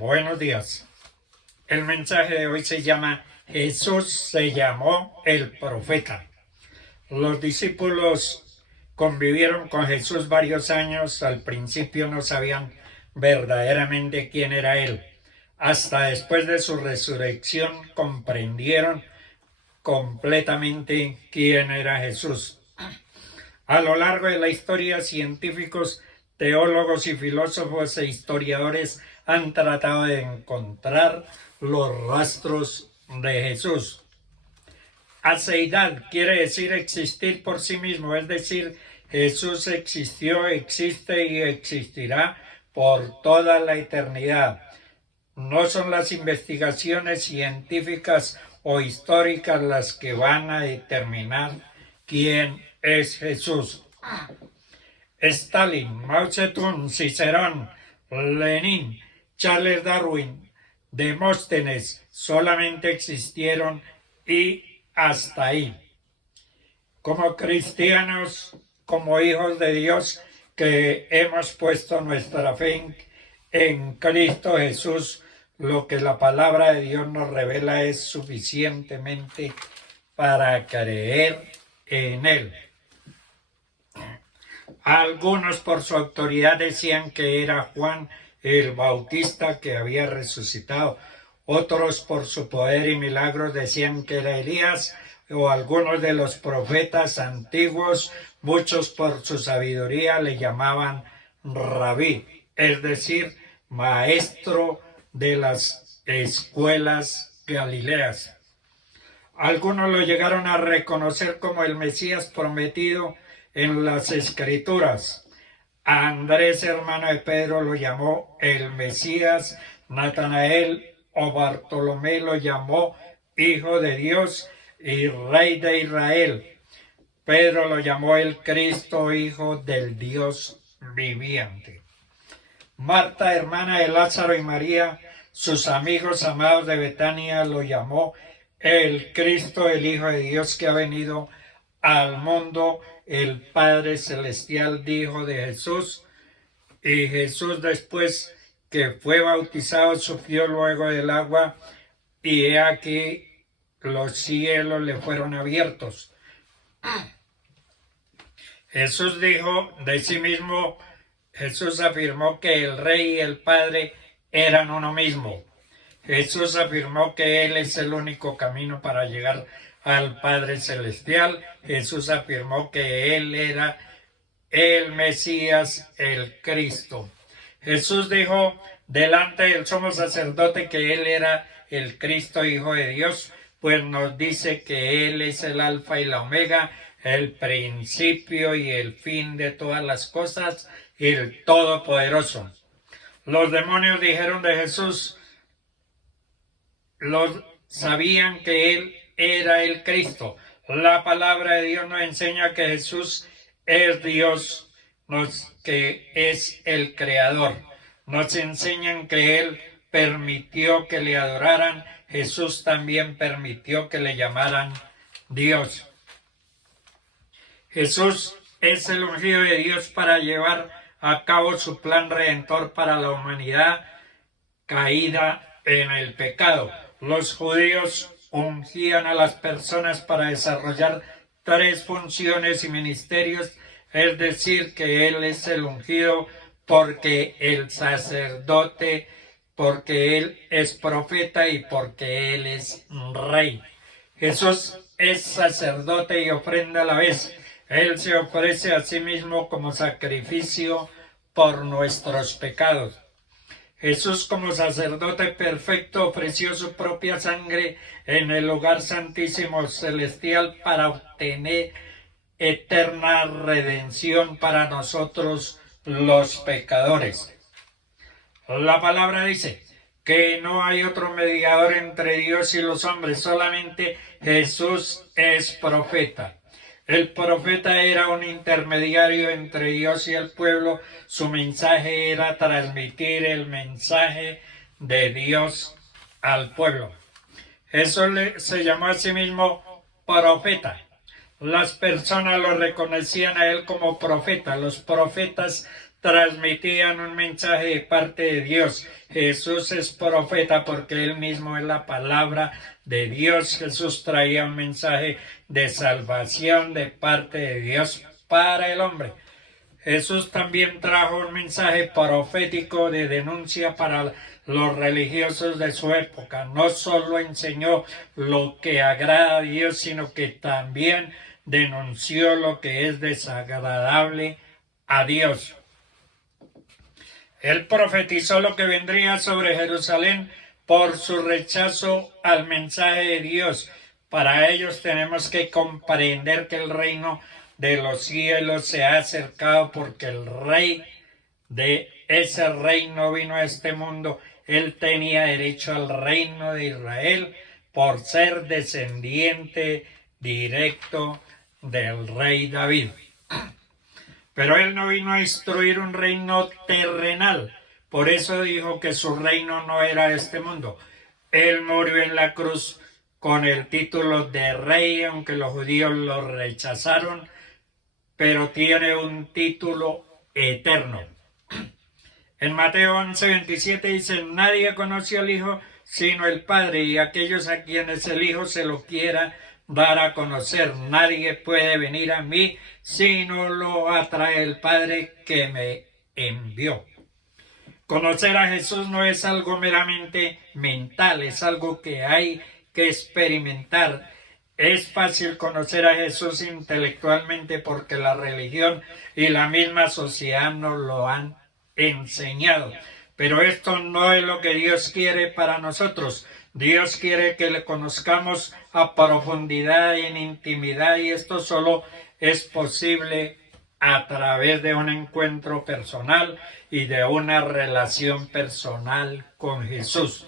Buenos días. El mensaje de hoy se llama Jesús se llamó el profeta. Los discípulos convivieron con Jesús varios años. Al principio no sabían verdaderamente quién era Él. Hasta después de su resurrección comprendieron completamente quién era Jesús. A lo largo de la historia, científicos, teólogos y filósofos e historiadores han tratado de encontrar los rastros de Jesús. Aseidad quiere decir existir por sí mismo, es decir, Jesús existió, existe y existirá por toda la eternidad. No son las investigaciones científicas o históricas las que van a determinar quién es Jesús. Stalin, Mao Zedong, Cicerón, Lenin, Charles Darwin, Demóstenes solamente existieron y hasta ahí. Como cristianos, como hijos de Dios que hemos puesto nuestra fe en Cristo Jesús, lo que la palabra de Dios nos revela es suficientemente para creer en Él. Algunos por su autoridad decían que era Juan el Bautista que había resucitado. Otros por su poder y milagros decían que era Elías o algunos de los profetas antiguos. Muchos por su sabiduría le llamaban Rabí, es decir, maestro de las escuelas galileas. Algunos lo llegaron a reconocer como el Mesías prometido en las Escrituras. Andrés, hermano de Pedro, lo llamó el Mesías. Natanael o Bartolomé lo llamó Hijo de Dios y Rey de Israel. Pedro lo llamó el Cristo, Hijo del Dios viviente. Marta, hermana de Lázaro y María, sus amigos amados de Betania, lo llamó el Cristo, el Hijo de Dios que ha venido al mundo. El Padre Celestial dijo de Jesús, y Jesús, después que fue bautizado, sufrió luego del agua, y he aquí los cielos le fueron abiertos. Jesús dijo de sí mismo, Jesús afirmó que el Rey y el Padre eran uno mismo. Jesús afirmó que Él es el único camino para llegar al Padre Celestial. Jesús afirmó que Él era el Mesías, el Cristo. Jesús dijo delante del sumo sacerdote que Él era el Cristo, Hijo de Dios, pues nos dice que Él es el Alfa y la Omega, el principio y el fin de todas las cosas, el Todopoderoso. Los demonios dijeron de Jesús, sabían que Él era el Cristo. La palabra de Dios nos enseña que Jesús es Dios, que es el Creador. Nos enseñan que Él permitió que le adoraran. Jesús también permitió que le llamaran Dios. Jesús es el ungido de Dios para llevar a cabo su plan redentor para la humanidad caída en el pecado. Los judíos ungían a las personas para desarrollar tres funciones y ministerios, es decir, que Él es el ungido porque el sacerdote, porque Él es profeta y porque Él es rey. Jesús es sacerdote y ofrenda a la vez. Él se ofrece a sí mismo como sacrificio por nuestros pecados. Jesús, como sacerdote perfecto, ofreció su propia sangre en el lugar santísimo celestial para obtener eterna redención para nosotros los pecadores. La palabra dice que no hay otro mediador entre Dios y los hombres, solamente Jesús es profeta. El profeta era un intermediario entre Dios y el pueblo. Su mensaje era transmitir el mensaje de Dios al pueblo. Jesús se llamó a sí mismo profeta. Las personas lo reconocían a él como profeta. Los profetas transmitían un mensaje de parte de Dios. Jesús es profeta porque él mismo es la palabra de Dios. Jesús traía un mensaje de salvación de parte de Dios para el hombre. Jesús también trajo un mensaje profético de denuncia para los religiosos de su época. No solo enseñó lo que agrada a Dios, sino que también denunció lo que es desagradable a Dios. Él profetizó lo que vendría sobre Jerusalén por su rechazo al mensaje de Dios. Para ellos tenemos que comprender que el reino de los cielos se ha acercado porque el rey de ese reino vino a este mundo. Él tenía derecho al reino de Israel por ser descendiente directo del rey David. Pero él no vino a instruir un reino terrenal. Por eso dijo que su reino no era de este mundo. Él murió en la cruz con el título de rey, aunque los judíos lo rechazaron, pero tiene un título eterno. En Mateo 11:27 dice: nadie conoce al Hijo sino el Padre, y aquellos a quienes el Hijo se lo quiera dar a conocer. Nadie puede venir a mí si no lo atrae el Padre que me envió. Conocer a Jesús no es algo meramente mental, es algo que hay que experimentar. Es fácil conocer a Jesús intelectualmente porque la religión y la misma sociedad nos lo han enseñado. Pero esto no es lo que Dios quiere para nosotros. Dios quiere que le conozcamos a profundidad y en intimidad, y esto solo es posible a través de un encuentro personal y de una relación personal con Jesús.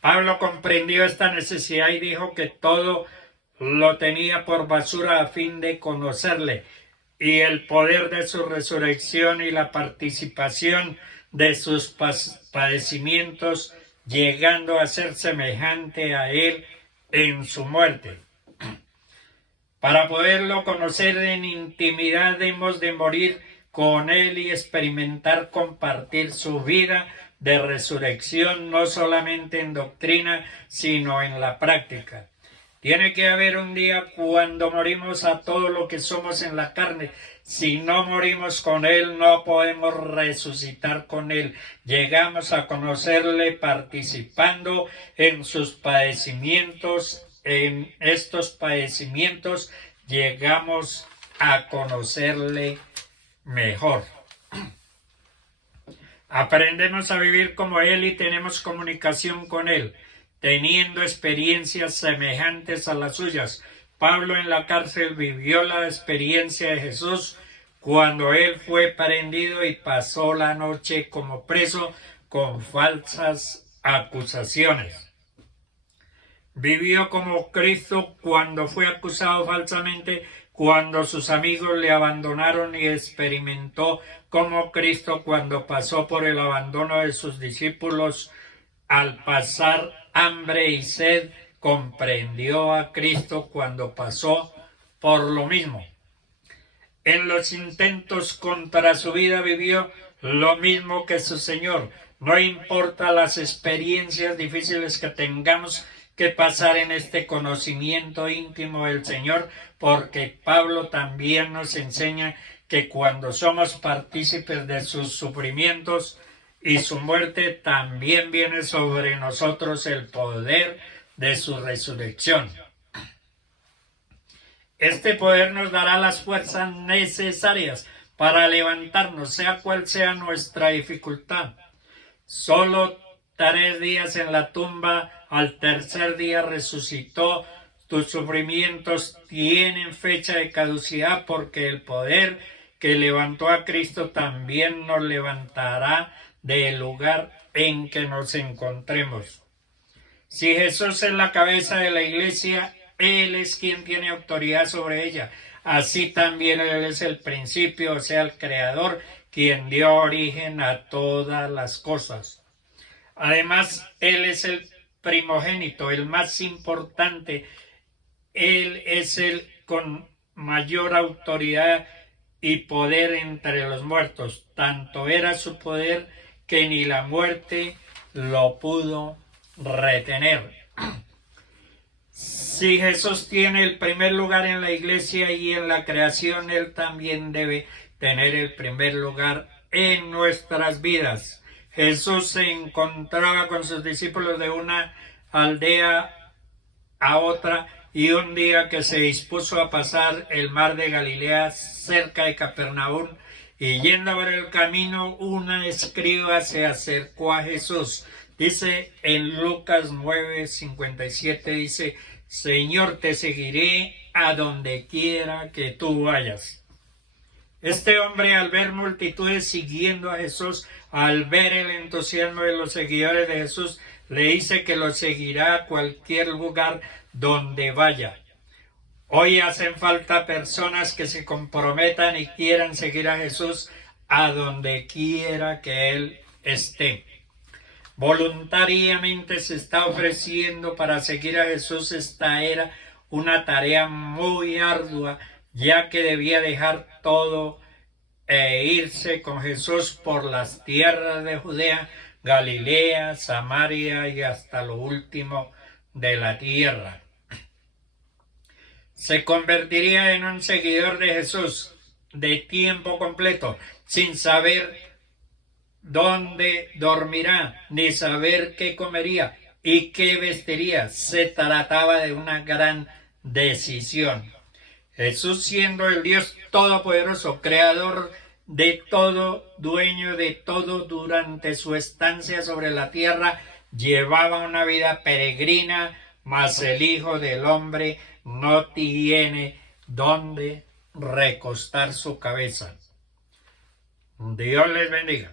Pablo comprendió esta necesidad y dijo que todo lo tenía por basura a fin de conocerle, y el poder de su resurrección y la participación de sus padecimientos, llegando a ser semejante a él en su muerte. Para poderlo conocer en intimidad hemos de morir con él y experimentar compartir su vida de resurrección, no solamente en doctrina, sino en la práctica. Tiene que haber un día cuando morimos a todo lo que somos en la carne. Si no morimos con él, no podemos resucitar con él. Llegamos a conocerle participando en sus padecimientos. En estos padecimientos llegamos a conocerle mejor. Aprendemos a vivir como él y tenemos comunicación con él, teniendo experiencias semejantes a las suyas. Pablo en la cárcel vivió la experiencia de Jesús cuando él fue prendido y pasó la noche como preso con falsas acusaciones. Vivió como Cristo cuando fue acusado falsamente, cuando sus amigos le abandonaron, y experimentó como Cristo cuando pasó por el abandono de sus discípulos. Al pasar hambre y sed, comprendió a Cristo cuando pasó por lo mismo. En los intentos contra su vida vivió lo mismo que su Señor. No importa las experiencias difíciles que tengamos que pasar en este conocimiento íntimo del Señor, porque Pablo también nos enseña que cuando somos partícipes de sus sufrimientos y su muerte, también viene sobre nosotros el poder de su resurrección. Este poder nos dará las fuerzas necesarias para levantarnos, sea cual sea nuestra dificultad. Solo 3 días en la tumba, al tercer día resucitó. Tus sufrimientos tienen fecha de caducidad, porque el poder que levantó a Cristo también nos levantará del lugar en que nos encontremos. Si Jesús es la cabeza de la iglesia, Él es quien tiene autoridad sobre ella. Así también Él es el principio, o sea, el creador, quien dio origen a todas las cosas. Además, Él es el primogénito, el más importante. Él es el con mayor autoridad y poder entre los muertos. Tanto era su poder que ni la muerte lo pudo retener. Si Jesús tiene el primer lugar en la iglesia y en la creación, Él también debe tener el primer lugar en nuestras vidas. Jesús se encontraba con sus discípulos de una aldea a otra, y un día que se dispuso a pasar el mar de Galilea cerca de Capernaum, y yendo por el camino, una escriba se acercó a Jesús. Dice en Lucas 9:57, dice: Señor, te seguiré a donde quiera que tú vayas. Este hombre, al ver multitudes siguiendo a Jesús, al ver el entusiasmo de los seguidores de Jesús, le dice que lo seguirá a cualquier lugar donde vaya. Hoy hacen falta personas que se comprometan y quieran seguir a Jesús a donde quiera que Él esté. Voluntariamente se está ofreciendo para seguir a Jesús. Esta era una tarea muy ardua, ya que debía dejar todo e irse con Jesús por las tierras de Judea, Galilea, Samaria y hasta lo último de la tierra. Se convertiría en un seguidor de Jesús de tiempo completo, sin saber dónde dormirá, ni saber qué comería y qué vestiría. Se trataba de una gran decisión. Jesús, siendo el Dios todopoderoso, creador de todo, dueño de todo, durante su estancia sobre la tierra, llevaba una vida peregrina, mas el Hijo del Hombre no tiene dónde recostar su cabeza. Dios les bendiga.